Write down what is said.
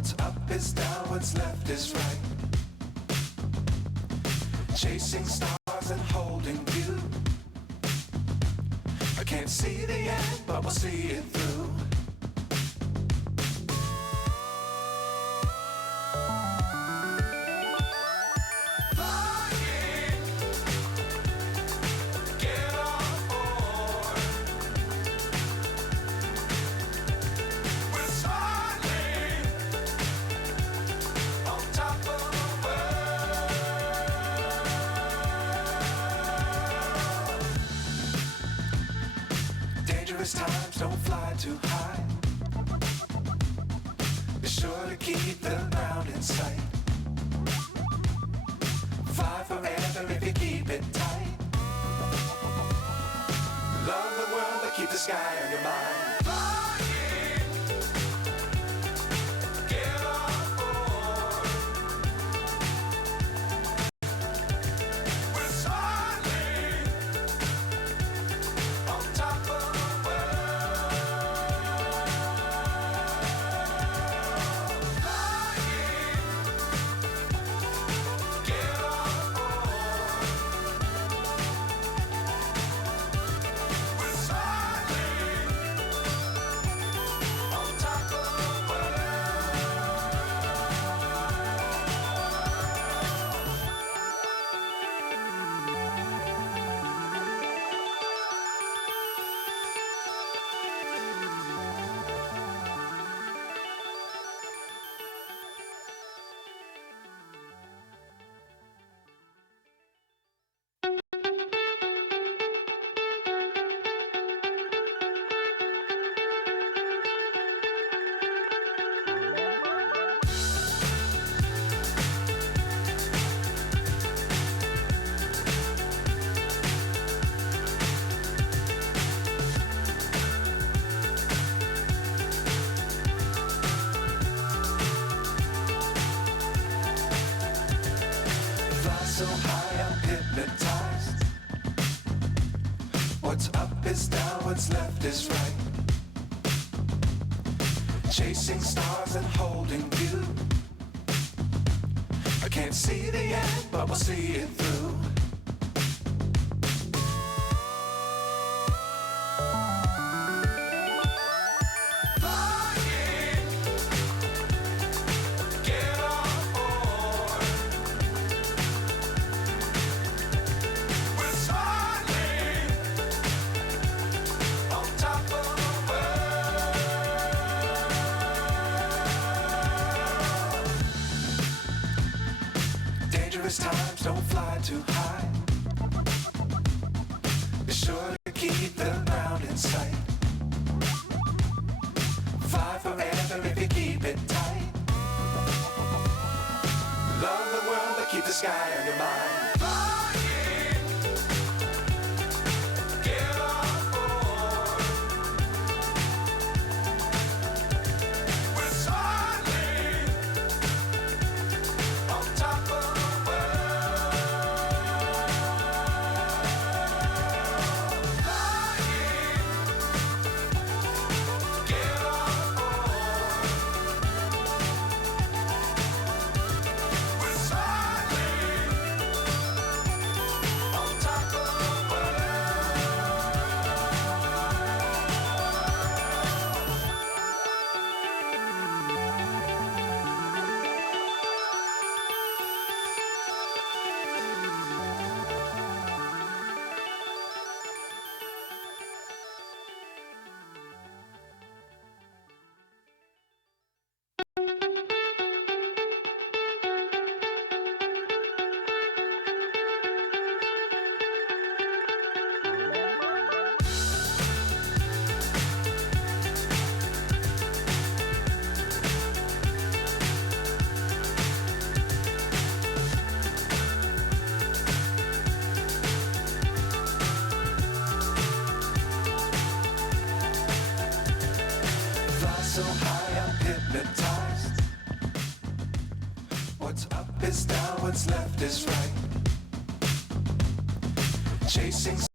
What's up is down, what's left is right. Chasing stars and holding you. I can't see the end, but we'll see it through. Dangerous times, don't fly too high. Be sure to keep the ground in sight. Fly forever if you keep it tight. Love the world, but keep the sky on your mind. So high, I'm hypnotized. What's up is down, what's left is right. Chasing stars and holding you. I can't see the end, but we'll see it through. Dangerous times, don't fly too high. Be sure to keep the ground in sight. Fly forever if you keep it tight. Love the world, but keep the sky on your mind. So high, I'm hypnotized. What's up is down, what's left is right. Chasing